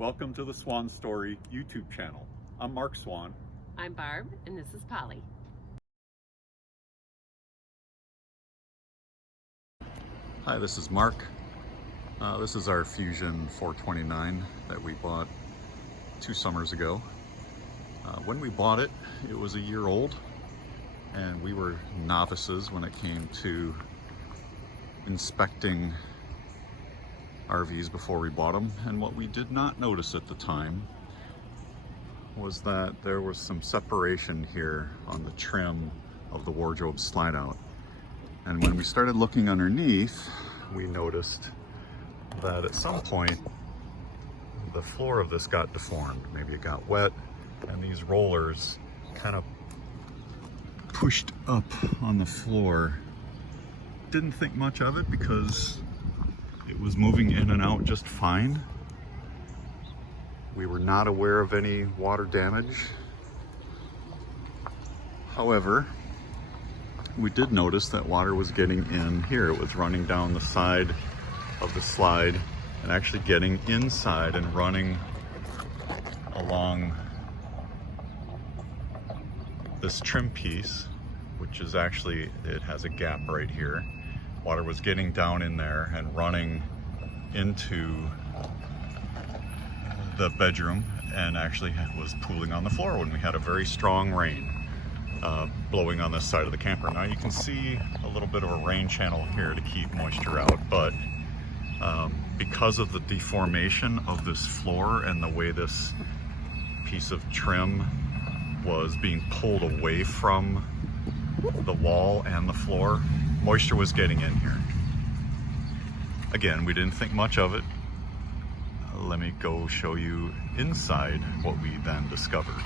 Welcome to the Swan Story YouTube channel. I'm Mark Swan. I'm Barb, and this is Polly. Hi, this is Mark. This is our Fuzion 429 that we bought 2 summers ago. When we bought it, it was a year old, and we were novices when it came to inspecting RVs before we bought them. And what we did not notice at the time was that there was some separation here on the trim of the wardrobe slide out. And when we started looking underneath, we noticed that at some point the floor of this got deformed. Maybe it got wet and these rollers kind of pushed up on the floor. Didn't think much of it because it was moving in and out just fine. We were not aware of any water damage. However, we did notice that water was getting in here. It was running down the side of the slide and actually getting inside and running along this trim piece, which is actually, it has a gap right here. Water was getting down in there and running into the bedroom and actually was pooling on the floor when we had a very strong rain blowing on this side of the camper. Now you can see a little bit of a rain channel here to keep moisture out, but because of the deformation of this floor and the way this piece of trim was being pulled away from the wall and the floor, moisture was getting in here. Again, we didn't think much of it. Let me go show you inside what we then discovered.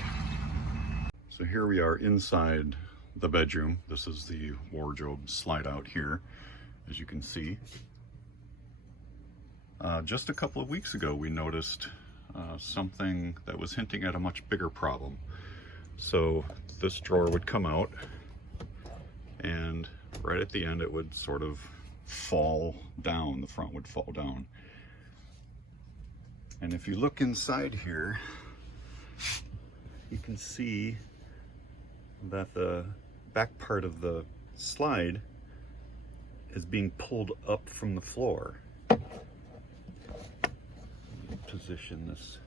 So here we are inside the bedroom. This is the wardrobe slide out here, as you can see. Just a couple of weeks ago, we noticed something that was hinting at a much bigger problem. So this drawer would come out, and right at the end it would sort of fall down, the front would fall down. And if you look inside here, you can see that the back part of the slide is being pulled up from the floor. Position this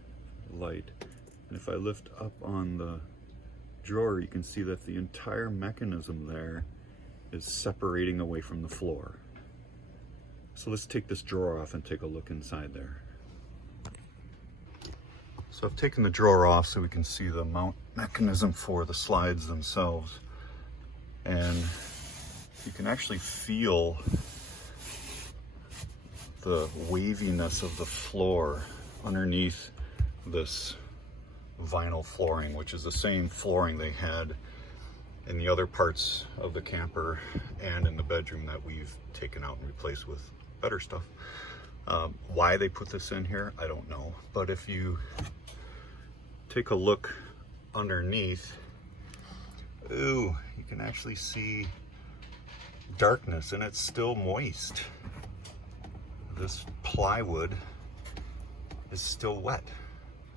light, and if I lift up on the drawer, you can see that the entire mechanism there is separating away from the floor. So let's take this drawer off and take a look inside there. So I've taken the drawer off so we can see the mount mechanism for the slides themselves, and you can actually feel the waviness of the floor underneath this vinyl flooring, which is the same flooring they had in the other parts of the camper and in the bedroom that we've taken out and replaced with better stuff. Why they put this in here, I don't know. But if you take a look underneath, ooh, you can actually see darkness, and it's still moist. This plywood is still wet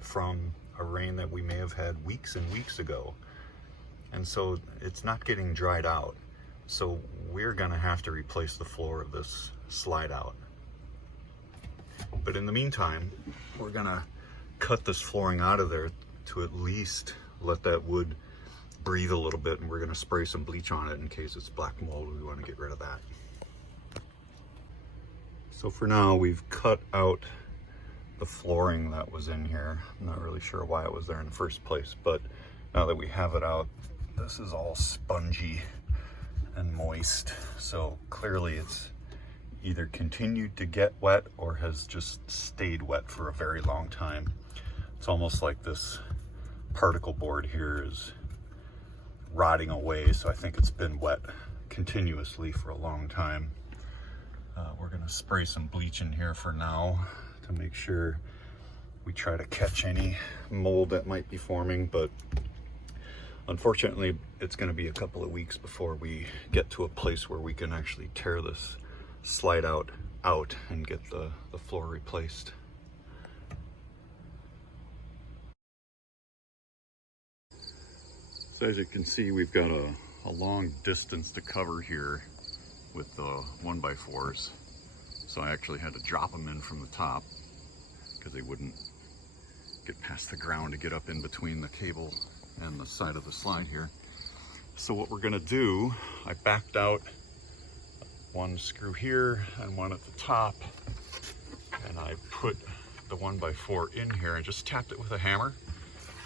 from a rain that we may have had weeks and weeks ago. And so it's not getting dried out. So we're gonna have to replace the floor of this slide out. But in the meantime, we're gonna cut this flooring out of there to at least let that wood breathe a little bit, and we're gonna spray some bleach on it in case it's black mold. We wanna get rid of that. So for now, we've cut out the flooring that was in here. I'm not really sure why it was there in the first place, but now that we have it out, this is all spongy and moist. So clearly it's either continued to get wet or has just stayed wet for a very long time. It's almost like this particle board here is rotting away, so I think it's been wet continuously for a long time. We're gonna spray some bleach in here for now to make sure we try to catch any mold that might be forming, but unfortunately it's going to be a couple of weeks before we get to a place where we can actually tear this slide out and get the floor replaced. So as you can see, we've got a long distance to cover here with the 1x4s. So I actually had to drop them in from the top because they wouldn't get past the ground to get up in between the cable and the side of the slide here. So what we're gonna do, I backed out one screw here and one at the top, and I put the 1x4 in here and just tapped it with a hammer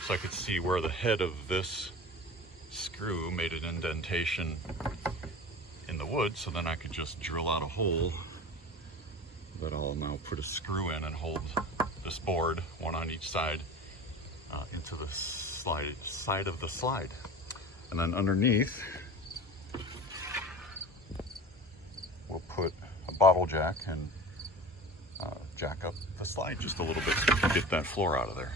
so I could see where the head of this screw made an indentation in the wood, so then I could just drill out a hole that I'll now put a screw in and hold this board, one on each side, into the side of the slide. And then underneath, we'll put a bottle jack and jack up the slide just a little bit so we can get that floor out of there.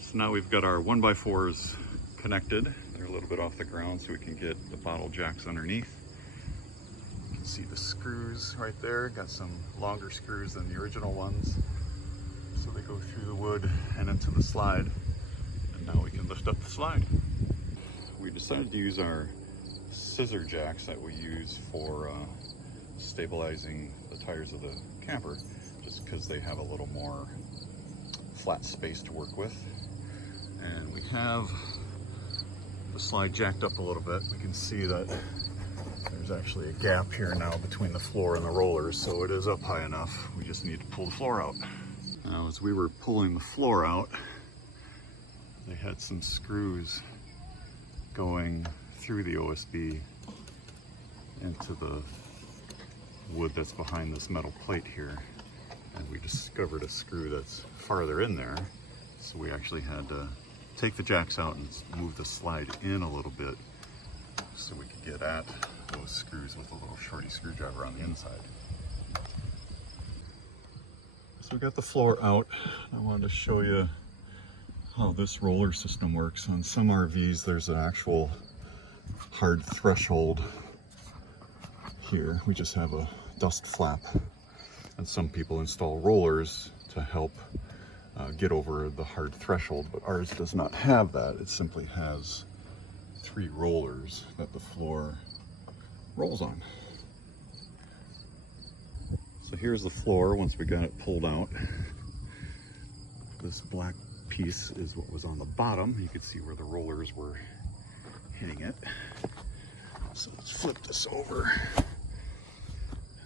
So now we've got our 1x4s connected. They're a little bit off the ground so we can get the bottle jacks underneath. You can see the screws right there. Got some longer screws than the original ones. So they go through the wood and into the slide. And now we can lift up the slide. We decided to use our scissor jacks that we use for stabilizing the tires of the camper, just because they have a little more flat space to work with. And we have the slide jacked up a little bit. We can see that there's actually a gap here now between the floor and the rollers, so it is up high enough. We just need to pull the floor out. Now, as we were pulling the floor out, they had some screws going through the OSB into the wood that's behind this metal plate here. And we discovered a screw that's farther in there. So we actually had to take the jacks out and move the slide in a little bit so we could get at those screws with a little shorty screwdriver on the inside. So we got the floor out. I wanted to show you how this roller system works. On some RVs, there's an actual hard threshold here. We just have a dust flap, and some people install rollers to help get over the hard threshold, but ours does not have that. It simply has 3 rollers that the floor rolls on. So here's the floor once we got it pulled out. This black piece is what was on the bottom. You could see where the rollers were hitting it. So let's flip this over.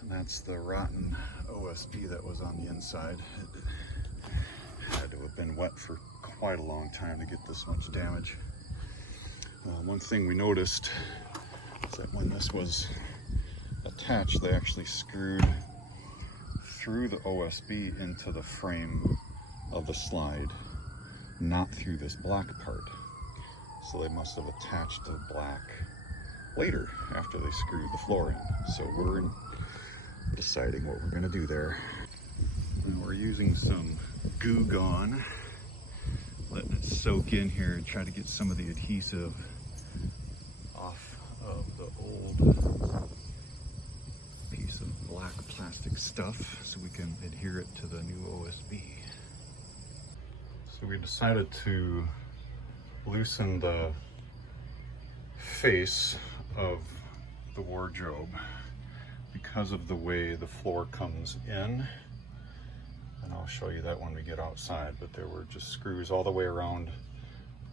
And that's the rotten OSB that was on the inside. It had to have been wet for quite a long time to get this much damage. One thing we noticed is that when this was attached, they actually screwed through the OSB into the frame of the slide, not through this black part. So they must have attached the black later after they screwed the floor in. So we're deciding what we're gonna do there. And we're using some Goo Gone, letting it soak in here and try to get some of the adhesive off of the old piece of black plastic stuff so we can adhere it to the new OSB. So we decided to loosen the face of the wardrobe because of the way the floor comes in. And I'll show you that when we get outside, but there were just screws all the way around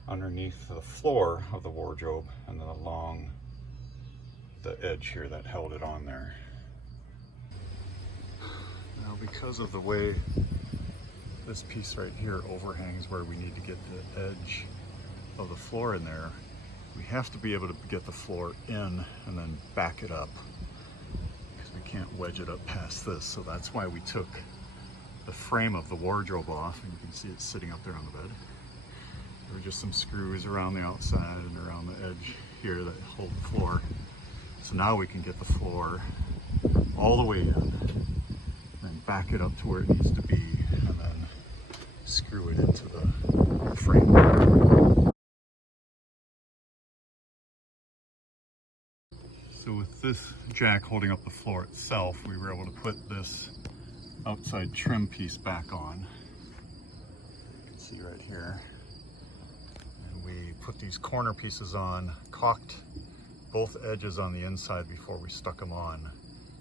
underneath the floor of the wardrobe and then along the edge here that held it on there. Now, because of the way this piece right here overhangs where we need to get the edge of the floor in there, we have to be able to get the floor in and then back it up, because we can't wedge it up past this. So that's why we took the frame of the wardrobe off, and you can see it sitting up there on the bed. There were just some screws around the outside and around the edge here that hold the floor. So now we can get the floor all the way in, and back it up to where it needs to be, and then screw it into the frame. So with this jack holding up the floor itself, we were able to put this outside trim piece back on. You can see right here. And we put these corner pieces on, caulked both edges on the inside before we stuck them on,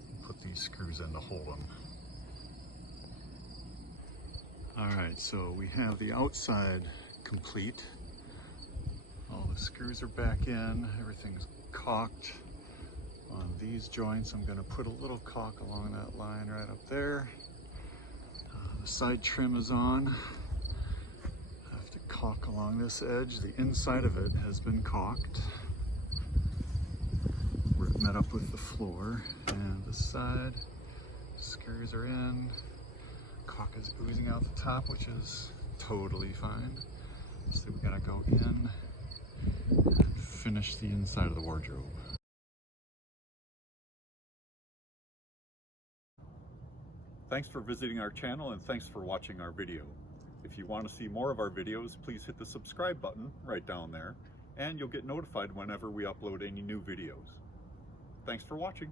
and put these screws in to hold them. Alright, so we have the outside complete. All the screws are back in, everything's caulked. On these joints, I'm going to put a little caulk along that line right up there. The side trim is on. I have to caulk along this edge. The inside of it has been caulked. We're met up with the floor, and the side screws are in. Caulk is oozing out the top, which is totally fine. So we gotta go in and finish the inside of the wardrobe. Thanks for visiting our channel, and thanks for watching our video. If you want to see more of our videos, please hit the subscribe button right down there, and you'll get notified whenever we upload any new videos. Thanks for watching.